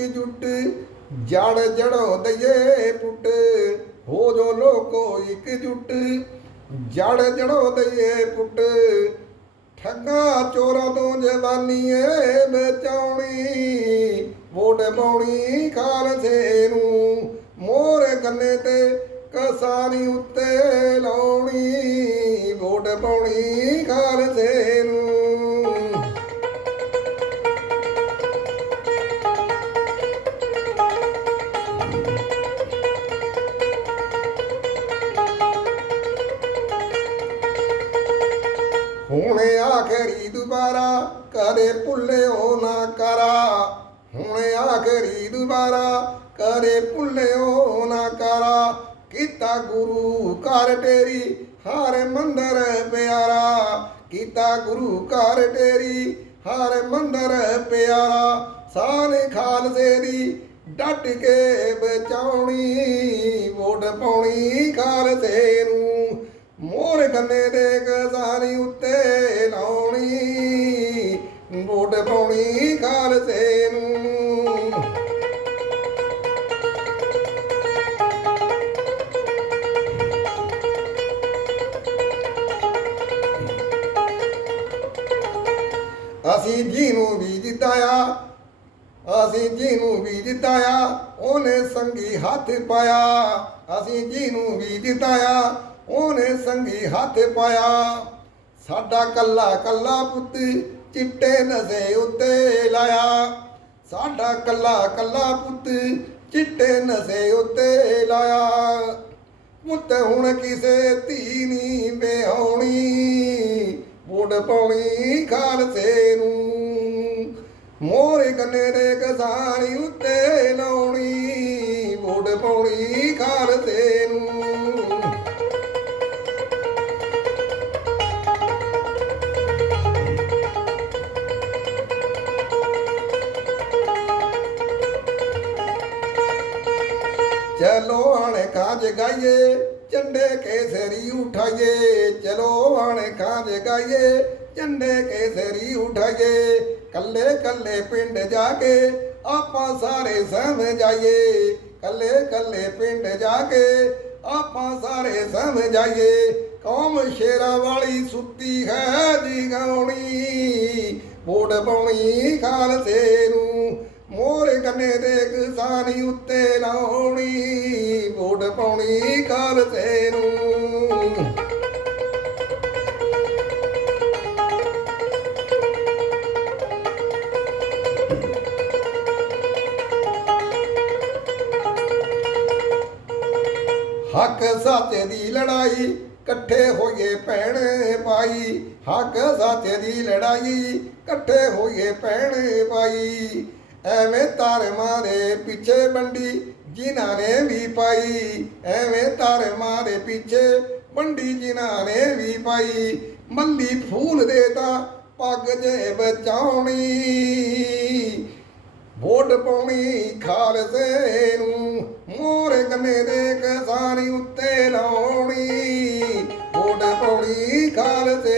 ਇੱਕ ਜੁੱਟ, ਜੜ ਜੜੋ ਦਈਏ ਪੁੱਟ, ਹੋ ਜੋ ਲੋਕੋ ਇੱਕ ਜੁੱਟ, ਜੜ ਜੜੋ ਦਈਏ ਪੁੱਟ। ਠੱਗਾ ਚੋਰਾਂ ਤੋਂ ਜਵਾਨੀਏ ਬਚਾਉਣੀ ਵੋਟ ਪਾਉਣੀ ਖਾਲਸੇ ਨੂੰ। ਮੋਰ ਕੰਨੇ ਤੇ ਕਸਾਨੀ ਉੱਤੇ ਲਾਉਣੀ, ਵੋਟ ਪਾਉਣੀ ਖਾਲਸੇ ਨੂੰ। ਹੁਣ ਆਖਰੀ ਦੁਬਾਰਾ, ਕਦੇ ਭੁੱਲਿਓ ਨਾ ਕਰਾ। ਹੁਣ ਆਖਰੀ ਦੁਬਾਰਾ, ਕਦੇ ਭੁੱਲਿਓ ਨਾ ਕਰਾ। ਕੀਤਾ ਗੁਰੂ ਘਰ ਤੇਰੀ ਹਰ ਮੰਦਰ ਪਿਆਰਾ। ਕੀਤਾ ਗੁਰੂ ਘਰ ਤੇਰੀ ਹਰ ਮੰਦਰ ਪਿਆਰਾ। ਸਾਰੇ ਖਾਲਸੇ ਦੀ ਡਟ ਕੇ ਬਚਾਉਣੀ, ਵੋਟ ਪਾਉਣੀ ਖਾਲਸੇ ਨੂੰ। ਮੋਰ ਕੰਨੇ ਦੇ ਗਜ਼ਾਰੀ ਉੱਤੇ ਅਸੀਂ ਜੀ ਨੂੰ ਵੀ ਜਿਤਾਇਆ, ਅਸੀਂ ਜੀ ਨੂੰ ਵੀ ਜਿਤਾਇਆ, ਉਹਨੇ ਸੰਗੀ ਹੱਥ ਪਾਇਆ। ਅਸੀਂ ਜੀ ਨੂੰ ਵੀ ਜਿਤਾਇਆ, ਉਹਨੇ ਸੰਗੀ ਹੱਥ ਪਾਇਆ। ਸਾਡਾ ਕੱਲਾ ਕੱਲਾ ਪੁੱਤ ਚਿੱਟੇ ਨਜ਼ੇ ਉੱਤੇ ਲਾਇਆ। ਸਾਡਾ ਕੱਲਾ ਕੱਲਾ ਪੁੱਤ ਚਿੱਟੇ ਨਜ਼ੇ ਉੱਤੇ ਲਾਇਆ। ਪੁੱਤ ਹੁਣ ਕਿਸੇ ਧੀ ਨਹੀਂ ਵਿਆਹੁਣੀ। ਵੋਟ ਪਾਉਣੀ ਖਾਲਸੇ ਨੂੰ। ਮੋਰੇ ਕੰਨੇ ਦੇ ਕਸਾਣੀ ਉੱਤੇ ਲਾਉਣੀ ਚਲੋ ਆਣੇ ਕਾਜ ਗਾਈਏ, ਝੰਡੇ ਕੇਸਰੀ ਉਠਾਈਏ। ਚਲੋ ਆਣੇ ਕਾਜ ਗਾਈਏ, ਝੰਡੇ ਕੇਸਰੀ ਉਠਾਈਏ। ਕੱਲੇ ਕੱਲੇ ਪਿੰਡ ਜਾ ਕੇ ਆਪਾਂ ਸਾਰੇ ਸਮਝ ਆਈਏ ਕੱਲੇ ਕੱਲੇ ਪਿੰਡ ਜਾ ਕੇ ਆਪਾਂ ਸਾਰੇ ਸਮਝ ਆਈਏ ਕੌਮ ਸ਼ੇਰਾ ਵਾਲੀ ਸੁੱਤੀ ਹੈ ਜੀ ਗਾਉਣੀ, ਵੋਟ ਪਾਉਣੀ ਖਾਲਸੇ ਨੂੰ ਦੇ ਕਿਸਾਨੀ ਉੱਤੇ ਲਾਉਣੀ, ਵੋਟ ਪਾਉਣੀ ਖਾਲਸੇ ਨੂੰ ਹੱਕ ਸੱਚ ਦੀ ਲੜਾਈ ਇਕੱਠੇ ਹੋਈਏ ਭੈਣ ਭਾਈ। ਹੱਕ ਸੱਚ ਦੀ ਲੜਾਈ ਇਕੱਠੇ ਹੋਈਏ ਭੈਣ ਭਾਈ। ਐਵੇਂ ਤਾਰ ਦੇ ਪਿੱਛੇ ਬੰਡੀ ਜਿਨ੍ਹਾਂ ਨੇ ਵੀ ਪਾਈ। ਐਵੇਂ ਤਾਰ ਦੇ ਪਿੱਛੇ ਬੰਡੀ ਜਿਨ੍ਹਾਂ ਨੇ ਵੀ ਪਾਈ। ਮੱਲੀ ਫੂਲ ਦੇ ਤਾਂ ਪੱਗ ਜੇ ਬਚਾਉਣੀ, ਵੋਟ ਪਾਉਣੀ ਖਾਲਸੇ ਨੂੰ, ਮੋਰੇ ਕੰਨੇ ਦੇ ਕਿਸਾਨੀ ਉੱਤੇ ਲਾਉਣੀ। ਵੋਟ ਪਾਉਣੀ ਖਾਲਸੇ